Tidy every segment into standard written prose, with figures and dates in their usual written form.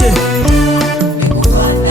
nikufananishe.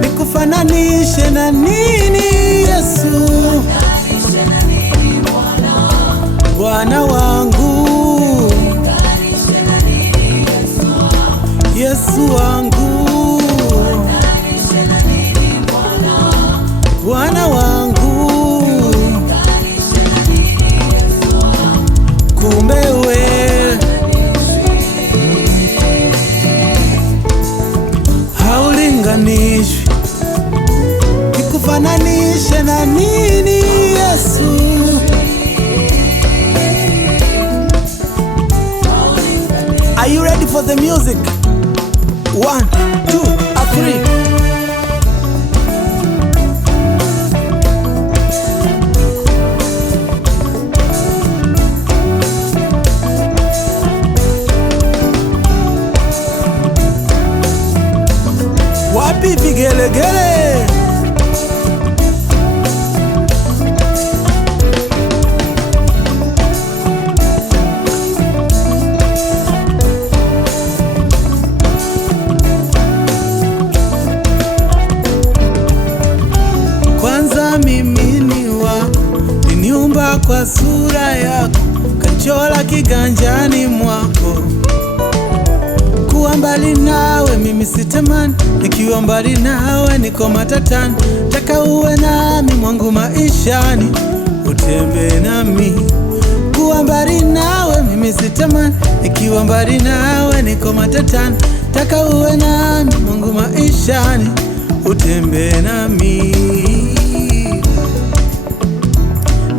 Nikufananishe na nini Yesu? Bwana wangu, Yesu wangu, Bwana wangu, kumbe wewe haulinganishwi. Nikufananishe na nini Yesu? Are you ready for the music? 1, 2, 3. Wapi vigelegele? Kwanza mimi ni wako, niniumba kwa sura yako, kanchora kiganjani mwako. Kuwa mbali nawe mimi sitamani, nikiwa mbali nawe niko matatani. Taka uwe nami mwangu maishani, utembee nami. Kuwa mbali nawe mimi sitamani, nikiwa mbali nawe niko matatani. Taka uwe nami mwangu maishani, utembee nami.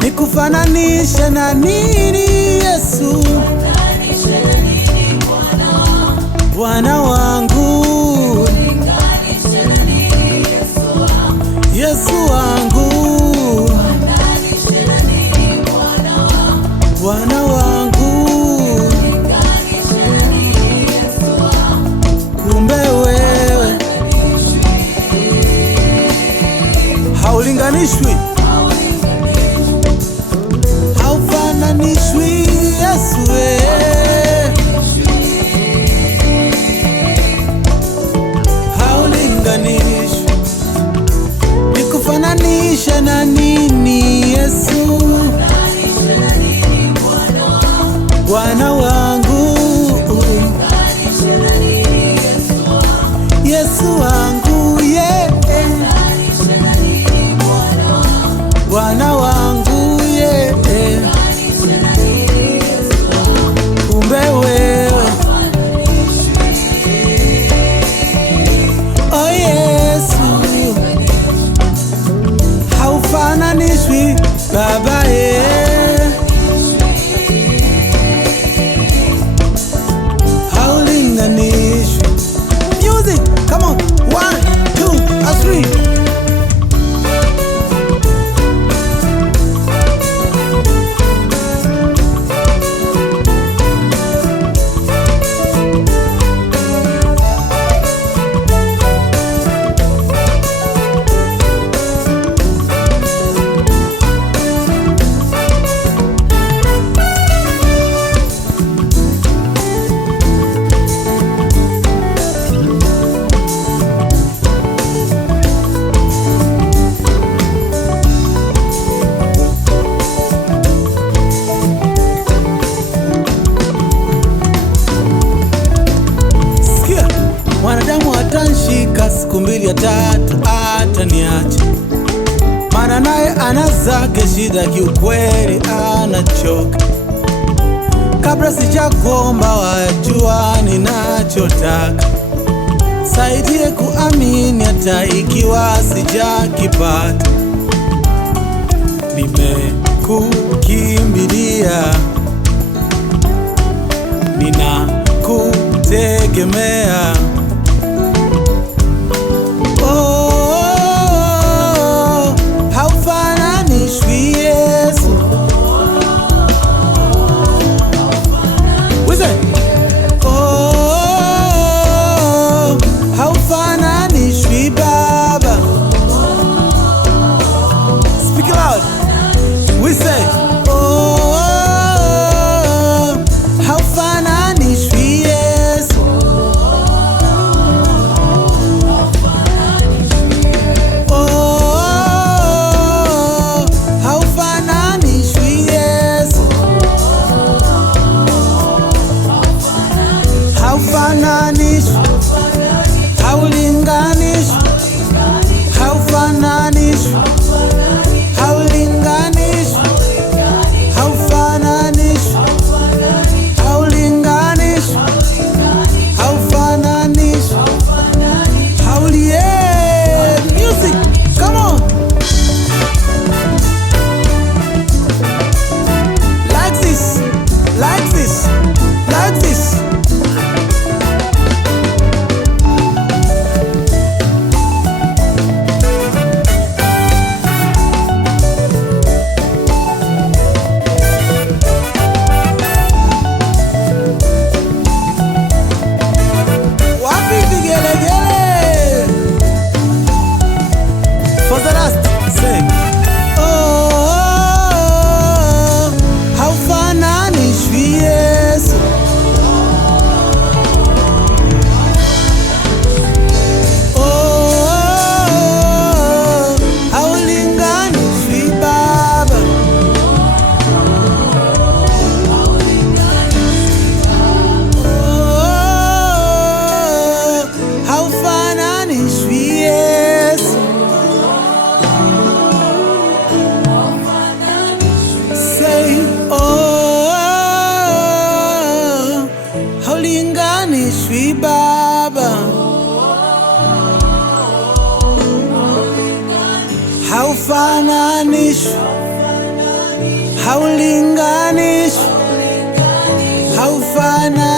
Nikufananishe na nini Yesu? Bwana wangu, Yesu wangu, Bwana wangu, kumbe wewe haulinganishwi, haufananishwi Yesu wewe. Nikufananishe na nini Yesu? Bwana wangu, Yesu wangu, yeah. Bwana wangu, yeah. Kumbe wewe, oh Yesu, haufananishwi Baba, haulinganishwi. Music, come on, 1, 2, 3. Mwanadamu atanshika siku mbili ya tatu ataniacha, maana naye anazake shida, kiukweli anachoka. Kabla sijakuomba wajua ninachotaka, saidie kuamini hata ikiwa sijakipata. Nime ninakukimbilia, ninakutegemea. Oh, haufananishwi Yesu. Listen. Oh, haufananishwi Baba. Speak it loud. We say, oh, haufananishwi Yesu. Oh, haufananishwi Yesu. Haufananishwi, haulinganishwi, haufananishwi, haulinganishwi, haufananishwi, haulinganishwi, haufananishwi, music, come on. Like this, like this, like this. For the last, sing. Oh, haufananishwi Yesu. Oh, haulinganishwi Baba. Oh, haufananishwi Yesu. Say, oh, haulinganishwi Baba. Haufananishwi, haulinganishwi, haufananishwi.